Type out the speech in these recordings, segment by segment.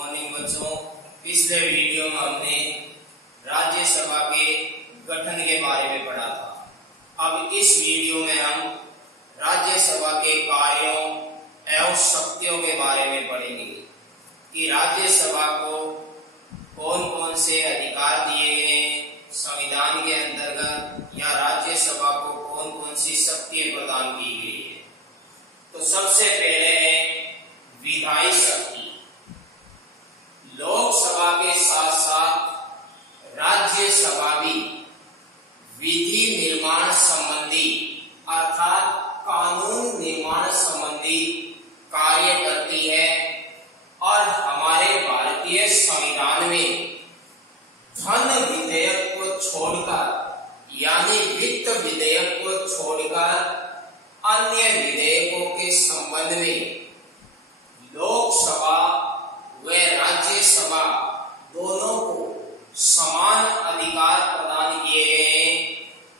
Morning बच्चों। पिछले video में हमने राज्यसभा के गठन के बारे में पढ़ा था। अब इस वीडियो में हम राज्यसभा के कार्यों एवं शक्तियों के बारे में पढ़ेंगे कि राज्यसभा को कौन कौन से अधिकार दिए गए संविधान के अंतर्गत, या राज्यसभा को कौन कौन सी शक्तियां प्रदान की गई है। तो सबसे पहले है विधायी शक्ति। लोकसभा के साथ साथ राज्यसभा भी विधि निर्माण संबंधी अर्थात कानून निर्माण संबंधी कार्य करती है, और हमारे भारतीय संविधान में धन विधेयक को छोड़कर यानी वित्त विधेयक को छोड़कर अन्य विधेयकों के संबंध में लोकसभा व राज्यसभा दोनों को समान अधिकार प्रदान किए गए हैं,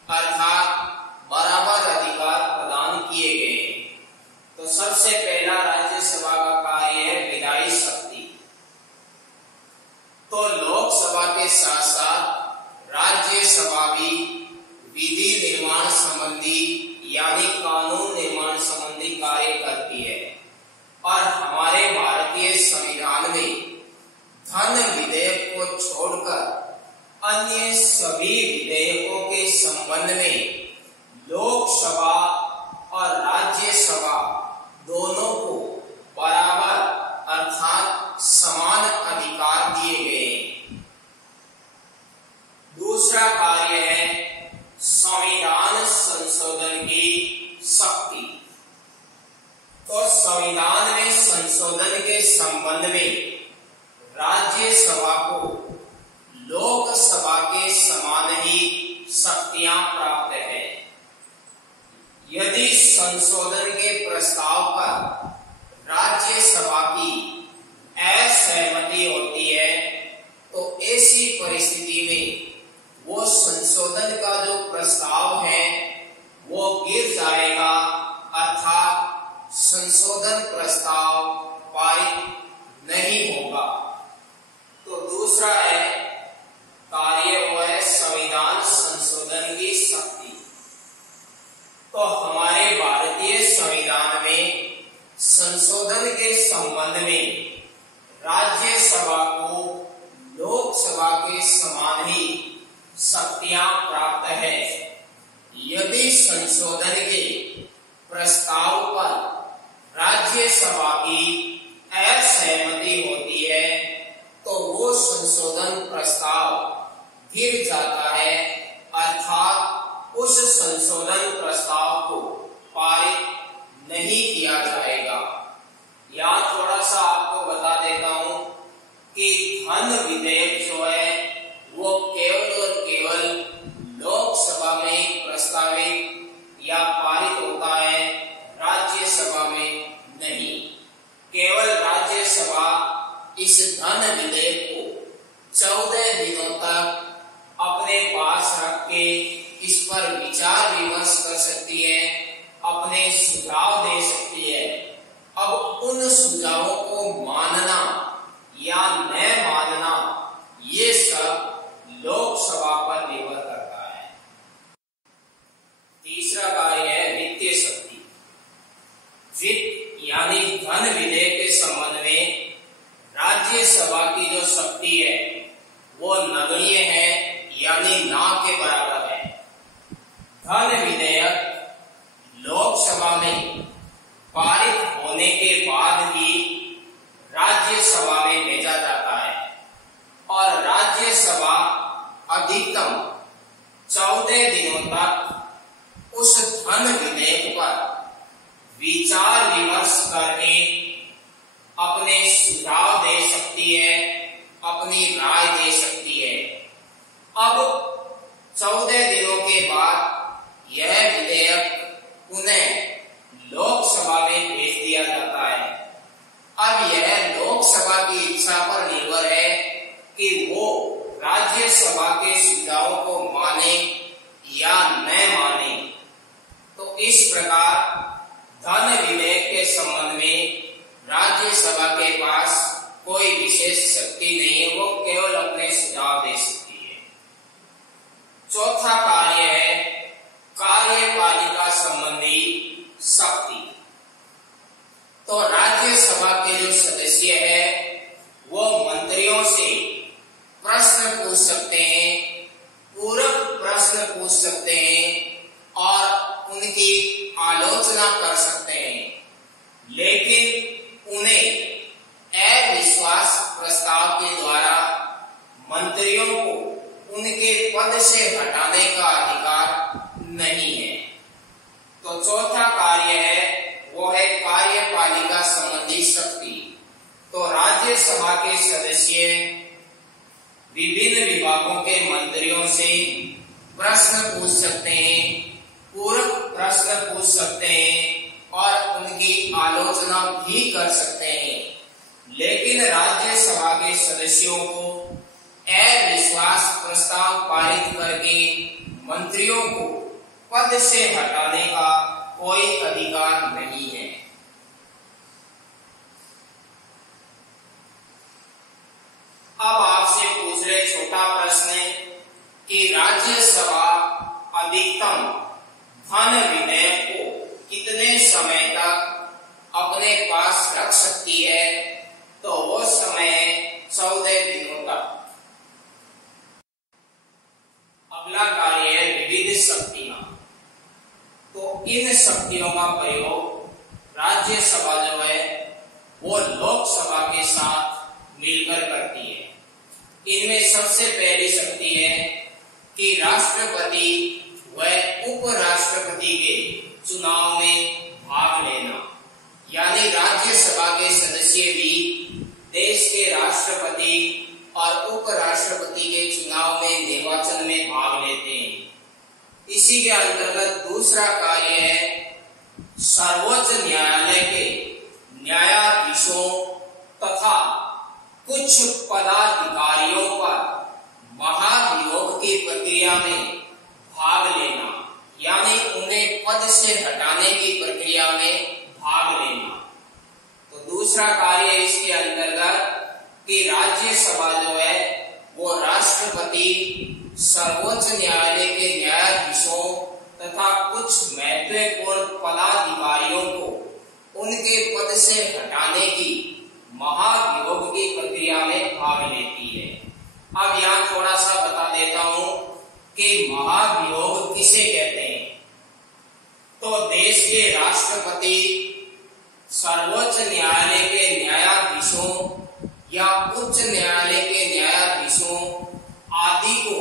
अर्थात बराबर अधिकार प्रदान किए गए हैं। तो सबसे पहला राज्यसभा का कार्य है विधायी शक्ति। तो लोकसभा के साथ साथ राज्यसभा भी विधि निर्माण संबंधी यानी कानून निर्माण संबंधी कार्य करती है, और हमारे भारतीय संविधान में धन विधेयक को छोड़कर अन्य सभी विधेयकों के संबंध में लोकसभा और राज्यसभा दोनों को बराबर अर्थात समान अधिकार दिए गए। दूसरा कार्य है संविधान संशोधन की शक्ति। तो संविधान में संशोधन के संबंध में राज्यसभा को लोकसभा के समान ही शक्तियां प्राप्त है। यदि संशोधन के प्रस्ताव पर राज्यसभा की असहमति होती है तो ऐसी परिस्थिति में वो संशोधन का जो प्रस्ताव है वो गिर जाएगा, अर्थात संशोधन प्रस्ताव पारित नहीं होगा। तो दूसरा है कार्य वो है संविधान संशोधन की शक्ति। तो हमारे भारतीय संविधान में संशोधन के संबंध में राज्यसभा को लोकसभा के समान ही शक्तियां प्राप्त है। यदि संशोधन के प्रस्ताव पर राज्यसभा की असहमति होती है तो वो संशोधन प्रस्ताव गिर जाता है, अर्थात उस संशोधन प्रस्ताव को पारित नहीं किया जाएगा। यहाँ थोड़ा सा आपको बता देता हूं कि धन विधेयक जो है वो केवल और केवल लोकसभा में प्रस्तावित या पारित होता है, राज्यसभा में नहीं। केवल राज्यसभा इस धन विधेयक को 14 दिनों तक अपने पास रख के इस पर विचार विमर्श कर सकती है, अपने सुझाव दे सकती है। अब उन सुझावों को मानना या न मानना ये सब लोकसभा पर निर्भर करता है। तीसरा कार्य है वित्तीय शक्ति। वित्त यानी धन विधेयक के संबंध में राज्यसभा की जो शक्ति है वो नगण्य है, यानी ना के बराबर है। धन विधेयक लोकसभा में पारित होने के बाद ही राज्यसभा में भेजा जाता है, और राज्यसभा अधिकतम 14 दिनों तक उस धन विधेयक पर विचार विमर्श करके अपने सुझाव दे सकती है, अपनी राय दे सकती है। अब 14 दिनों के बाद यह विधेयक पुनः लोकसभा में भेज दिया जाता है। अब यह लोकसभा की इच्छा पर निर्भर है कि वो राज्यसभा के सुझावों को माने या न माने। तो इस प्रकार धन विधेयक के संबंध में राज्यसभा के पास कोई विशेष शक्ति नहीं है, वो केवल अपने सुझाव दे सकती है। चौथा कार्य है कार्यपालिका संबंधी शक्ति। तो राज्यसभा के जो सदस्य है वो मंत्रियों से प्रश्न पूछ सकते हैं, पूरक प्रश्न पूछ सकते हैं और उनकी आलोचना कर सकते हैं, लेकिन उन्हें अविश्वास प्रस्ताव के द्वारा मंत्रियों को उनके पद से हटाने का अधिकार नहीं है। तो चौथा कार्य है वो है कार्यपालिका संबंधी शक्ति। तो राज्यसभा के सदस्य विभिन्न विभागों के मंत्रियों से प्रश्न पूछ सकते हैं, पूरक प्रश्न पूछ सकते हैं और उनकी आलोचना भी कर सकते हैं, लेकिन राज्यसभा के सदस्यों को अविश्वास प्रस्ताव पारित करके मंत्रियों को पद से हटाने का कोई अधिकार नहीं है। अब आपसे पूछ रहे छोटा प्रश्न कि राज्यसभा अधिकतम धन विधेयक को कितने समय तक अपने पास रख सकती है? तो वो समय है 14 दिनों तक। अगला कार्य है विविध शक्तियां। तो इन शक्तियों का प्रयोग राज्यसभा जो है वो लोकसभा के साथ मिलकर करती है। इनमें सबसे पहली शक्ति है कि राष्ट्रपति व उपराष्ट्रपति के चुनाव में भाग लेना, यानी राज्यसभा के सदस्य भी देश के राष्ट्रपति और उपराष्ट्रपति के चुनाव में निर्वाचन में भाग लेते हैं। इसी के अंतर्गत दूसरा कार्य है सर्वोच्च न्यायालय के न्यायाधीशों तथा कुछ पदाधिकारियों पर महाभियोग की प्रक्रिया में भाग लेना, यानी उन्हें पद से हटाने की प्रक्रिया में भाग लेना। तो दूसरा कार्य इसके अंतर्गत कि राज्यसभा जो है वो राष्ट्रपति, सर्वोच्च न्यायालय के न्यायाधीशों तथा कुछ महत्वपूर्ण पदाधिकारियों को उनके पद से हटाने की महाभियोग की प्रक्रिया में भाग लेती है। अब यहाँ थोड़ा सा बता देता हूं कि महाभियोग किसे कहते हैं। तो देश के राष्ट्रपति, सर्वोच्च न्यायालय के न्यायाधीशों या उच्च न्यायालय के न्यायाधीशों आदि को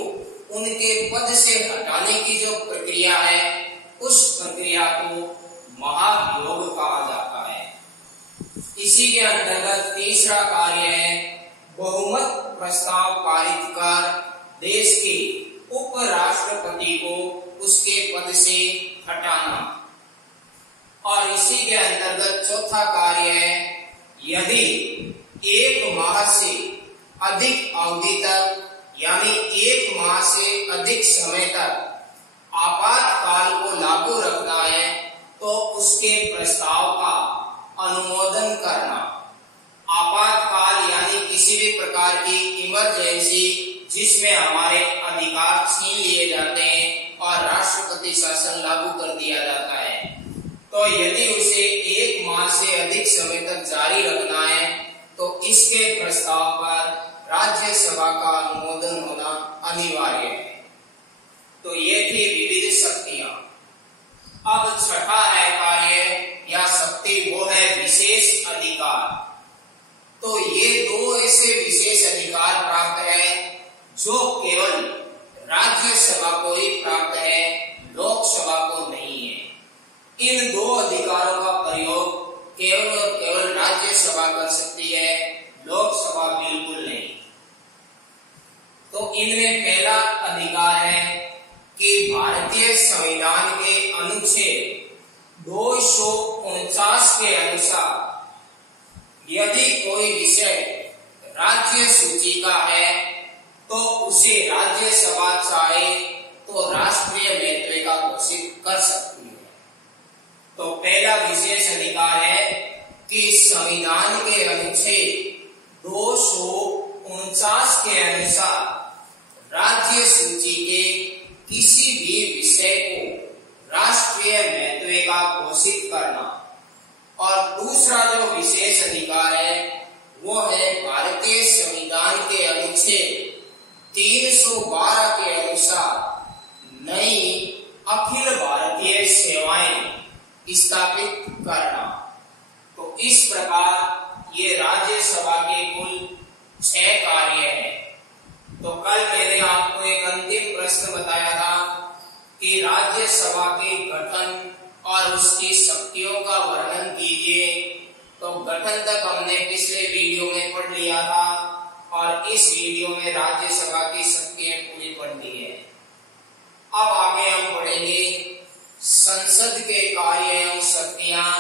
उनके पद से हटाने की जो प्रक्रिया है उस प्रक्रिया को महाभियोग कहा जाता है। इसी के अंतर्गत तीसरा कार्य है बहुमत प्रस्ताव पारित कर देश के उपराष्ट्रपति को उसके पद से हटाना। और इसी के अंतर्गत चौथा कार्य है यदि 1 माह से अधिक अवधि तक, यानी 1 माह से अधिक समय तक आपातकाल को लागू रखना है तो उसके प्रस्ताव का अनुमोदन करना। आपातकाल यानी किसी भी प्रकार की इमरजेंसी जिसमें हमारे अधिकार छीन लिए जाते हैं और राष्ट्रपति शासन लागू कर दिया जाता है, तो यदि उसे 1 माह से अधिक समय तक जारी रखना है तो इसके प्रस्ताव पर राज्यसभा का अनुमोदन होना अनिवार्य है। तो ये थी विविध शक्तियां। अब छठा है कार्य या शक्ति, वो है विशेष अधिकार। तो ये 2 ऐसे विशेष अधिकार प्राप्त है जो केवल राज्यसभा को ही प्राप्त है, लोकसभा को नहीं है। इन 2 अधिकारों का प्रयोग केवल और केवल राज्यसभा कर सकती है, लोकसभा बिल्कुल नहीं। तो इनमें पहला अधिकार है कि भारतीय संविधान के अनुच्छेद 249 के अनुसार यदि कोई विषय राज्य सूची का है तो उसे राज्यसभा चाहे तो राष्ट्रीय महत्व का घोषित कर सकती है। तो पहला विशेष अधिकार है कि संविधान के अनुच्छेद 249 इतिहास के अनुसार राज्य सूची के किसी भी विषय को राष्ट्रीय महत्व का घोषित करना। और दूसरा जो विशेष अधिकार है वो है भारतीय संविधान के अनुच्छेद 312 के अनुसार नई अखिल भारतीय सेवाएं स्थापित करना। तो इस प्रकार ये राज्यसभा के कुल 6 कार्य हैं। तो कल मैंने आपको एक अंतिम प्रश्न बताया था कि राज्यसभा के गठन और उसकी शक्तियों का वर्णन कीजिए। तो गठन तक हमने पिछले वीडियो में पढ़ लिया था और इस वीडियो में राज्यसभा की शक्तियां पूरी पढ़ ली है। अब आगे हम पढ़ेंगे संसद के कार्य एवं शक्तियां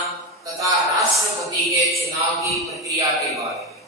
तथा राष्ट्रपति के चुनाव की प्रक्रिया के बारे में।